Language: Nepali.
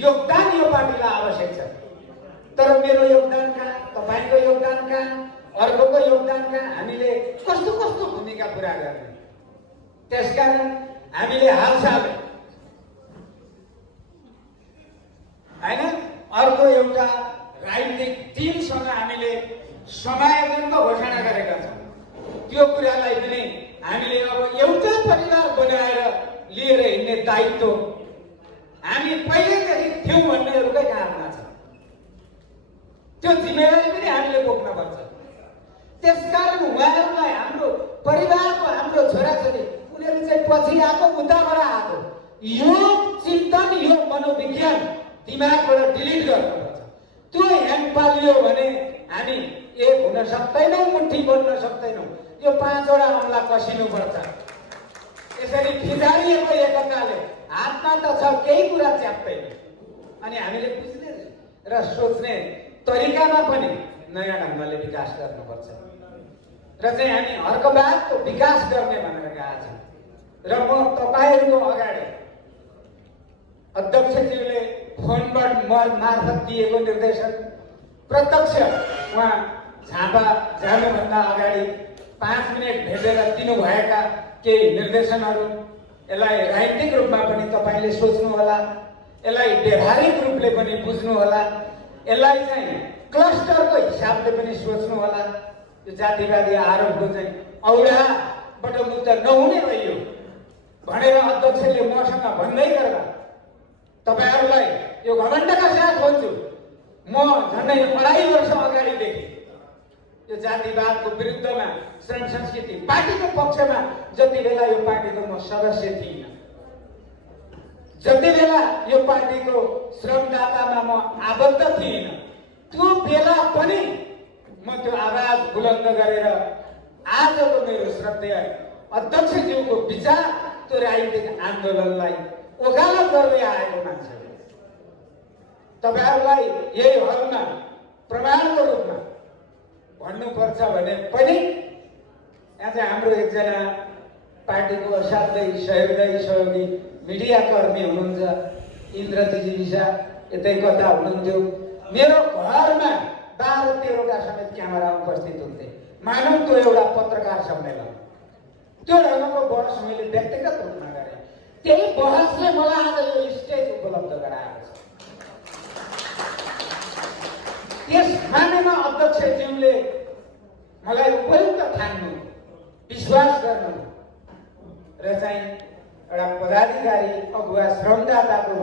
योगदान यो पार्टीलाई आवश्यक छ। तर मेरो योगदान कहाँ, तपाईको योगदान कहाँ, अर्कोको योगदान कहाँ, हामीले कस्तो कस्तो भूमिका पुरा गर्ने। त्यसकारण हामीले हालसालै हैन अर्को एउटा राजनीतिक टिमसँग हामीले समायोजनको घोषणा गरेका छौँ। त्यो कुरालाई पनि हामीले अब एउटा परिवार बनाएर लिएर हिँड्ने दायित्व हामी पहिलेदेखि थियौँ भन्नेहरूकै काममा छ। त्यो जिम्मेवारी पनि हामीले बोक्नुपर्छ। त्यसकारण उहाँहरूलाई हाम्रो परिवारको हाम्रो छोराछोरी उनीहरू चाहिँ पछि आएको उताबाट आएको यो चिन्तन यो मनोविज्ञान दिमागबाट डिलिट गर्नुपर्छ। त्यो ह्याङ पालियो भने हामी एक हुन सक्दैनौँ, मुठी बन्न सक्दैनौँ। यो 5 वटा औँला कसिनुपर्छ। यसरी फिजारिएको एकताले हातमा त छ केही कुरा च्याप्दैन। अनि हामीले बुझ्ने र सोच्ने तरिकामा पनि नयाँ ढङ्गले विकास गर्नुपर्छ र चाहिँ हामी हर्कबादको विकास गर्ने भनेर गएका छौँ। र म तपाईँहरूको अगाडि अध्यक्षज्यूले फोनबाट मार्फत दिएको निर्देशन प्रत्यक्ष उहाँ झापा जानुभन्दा अगाडि 5 मिनट भेटेर दिनुभएका केही निर्देशनहरू यसलाई राजनीतिक रूपमा पनि तपाईँले सोच्नुहोला, यसलाई व्यवहारिक रूपले पनि बुझ्नुहोला, यसलाई चाहिँ क्लस्टरको हिसाबले पनि सोच्नुहोला। यो जातिवादी आरोपको चाहिँ औडाबाट मुक्त नहुने भइयो भनेर अध्यक्षले मसँग भन्दै गर्दा तपाईहरुलाई यो घमण्डका साथ भन्छु, म झन्डै 2.5 वर्ष अगाडिदेखि यो जातिवादको विरुद्धमा श्रम संस्कृति पार्टीको पक्षमा जति बेला यो पार्टीको म सदस्य थिइनँ, जति बेला यो पार्टीको श्रमदातामा म आबद्ध थिइनँ, त्यो बेला पनि म त्यो आवाज बुलन्द गरेर आजको मेरो श्रद्धेय अध्यक्षज्यूको विचार त्यो राजनीतिक आन्दोलनलाई ओगालो गर्दै आएको मान्छे। तपाईहरुलाई यही हलमा प्रमाणको रूपमा भन्नुपर्छ भने पनि यहाँ चाहिँ हाम्रो एकजना पार्टीको असाध्यै सहयोगी मिडिया कर्मी हुनुहुन्छ इन्द्रजी विशा, यतै कता हुनुहुन्थ्यो। मेरो घरमा 12-13वटा समेत क्यामेरा उपस्थित हुन्थे। मानौँ त्यो एउटा पत्रकार सम्मेलन, त्यो ढङ्गको बहस मैले व्यक्तिगत रूपमा गरेँ। त्यही बहसले मलाई आज यो स्टेज उपलब्ध गराएको छ। त्यस मानेमा अध्यक्षज्यूले मलाई उपयुक्त ठान्नु, विश्वास गर्नु र चाहिँ एउटा पदाधिकारी अगुवा श्रमदाताको